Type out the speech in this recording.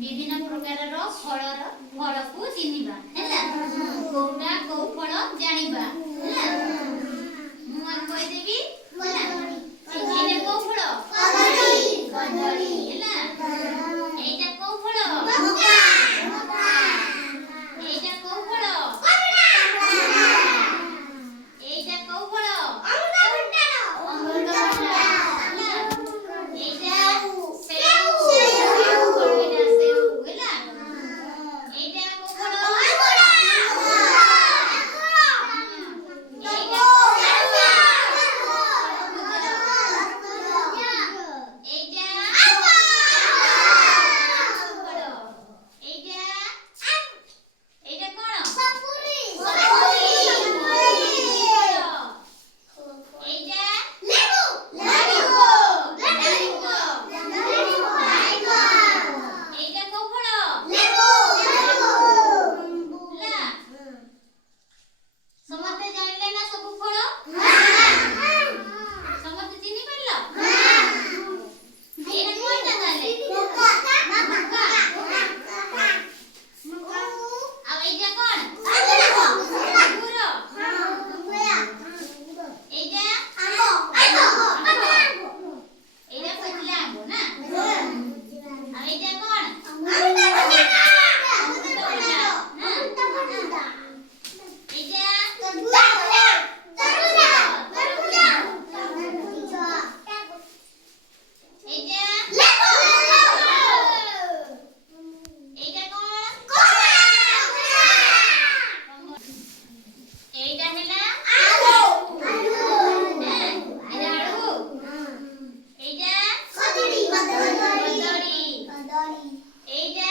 विभिन्न प्रकार फल को चिन्हिबा हैला कोउटा को फल जानिबा हैला मु आ कहि देबी हैला एटा को फल कदली हैला एटा को फल मका एटा को फल एटा को फल Ada